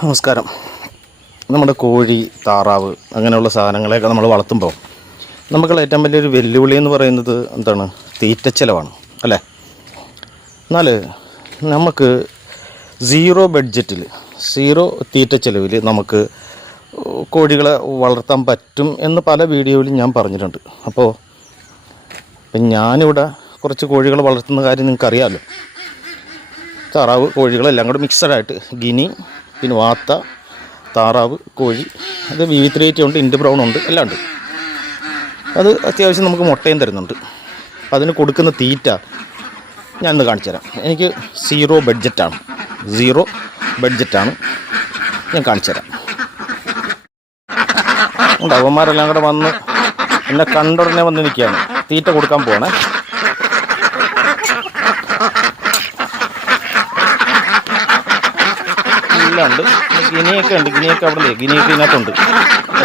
നമസ്കാരം. നമ്മുടെ കോഴി താറാവ് അങ്ങനെയുള്ള സാധനങ്ങളെയൊക്കെ നമ്മൾ വളർത്തുമ്പോൾ നമുക്കുള്ള ഏറ്റവും വലിയൊരു വെല്ലുവിളി എന്ന് പറയുന്നത് എന്താണ്? തീറ്റച്ചെലവാണ് അല്ലേ? എന്നാൽ നമുക്ക് സീറോ ബഡ്ജറ്റിൽ സീറോ തീറ്റച്ചെലവിൽ നമുക്ക് കോഴികളെ വളർത്താൻ പറ്റും എന്ന് പല വീഡിയോയിലും ഞാൻ പറഞ്ഞിട്ടുണ്ട്. അപ്പോൾ ഞാനിവിടെ കുറച്ച് കോഴികൾ വളർത്തുന്ന കാര്യം നിങ്ങൾക്കറിയാമല്ലോ. താറാവ് കോഴികളെല്ലാം കൂടെ മിക്സഡായിട്ട് ഗിനി പിന്നെ വാത്ത താറാവ് കോഴി അത് വി ത്രീ എയ്റ്റി ഉണ്ട് ഇൻഡ് ബ്രൗൺ ഉണ്ട് എല്ലാം ഉണ്ട്. അത് അത്യാവശ്യം നമുക്ക് മുട്ടയും തരുന്നുണ്ട്. അതിന് കൊടുക്കുന്ന തീറ്റ ഞാൻ ഇന്ന് കാണിച്ചു തരാം. എനിക്ക് സീറോ ബഡ്ജറ്റാണ് സീറോ ബഡ്ജറ്റാണ് ഞാൻ കാണിച്ചു തരാം. ഉണ്ട് അവന്മാരെല്ലാം കൂടെ വന്ന് എന്നെ കണ്ടുടനെ വന്ന് നിൽക്കുകയാണ്. തീറ്റ കൊടുക്കാൻ പോകണേ എല്ലാം ഉണ്ട് ഗിനിയൊക്കെ ഉണ്ട് ഗിനിയൊക്കെ അവിടെ നിന്ന് ഗിനിയൊക്കെ ഇതിനകത്തുണ്ട്.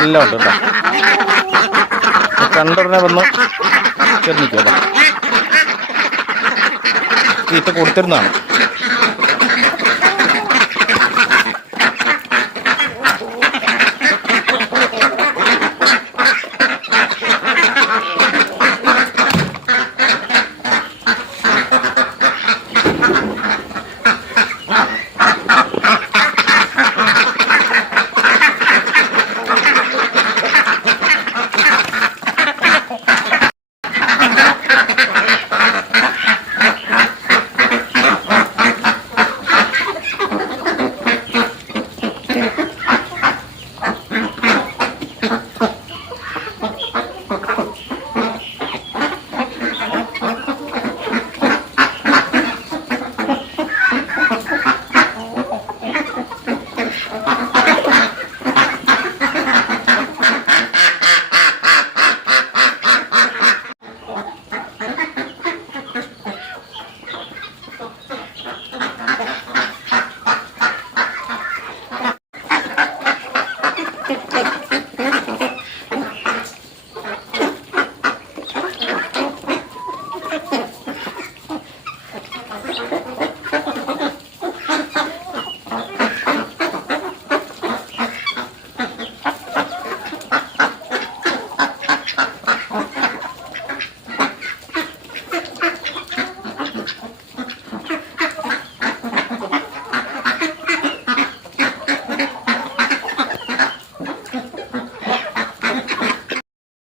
എല്ലാം ഉണ്ട് കേട്ടോ. കണ്ടുടനെ വന്ന് ചെറിഞ്ഞിക്കുക തീറ്റ കൊടുത്തിരുന്നതാണ്.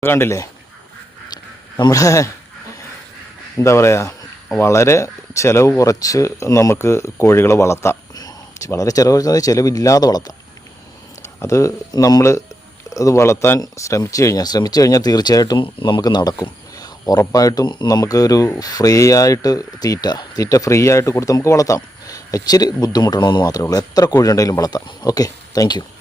കണ്ടില്ലേ? നമ്മുടെ എന്താ പറയുക വളരെ ചിലവ് കുറച്ച് നമുക്ക് കോഴികളെ വളർത്താം. വളരെ ചിലവ് കുറച്ച് ചിലവില്ലാതെ വളർത്താം. അത് നമ്മൾ അത് വളർത്താൻ ശ്രമിച്ചു കഴിഞ്ഞാൽ ശ്രമിച്ചു കഴിഞ്ഞാൽ തീർച്ചയായിട്ടും നമുക്ക് നടക്കും. ഉറപ്പായിട്ടും നമുക്കൊരു ഫ്രീ ആയിട്ട് തീറ്റ തീറ്റ ഫ്രീ ആയിട്ട് കൊടുത്ത് നമുക്ക് വളർത്താം. ഇച്ചിരി ബുദ്ധിമുട്ടണമെന്ന് മാത്രമേ ഉള്ളൂ. എത്ര കോഴി ഉണ്ടെങ്കിലും വളർത്താം. Okay thank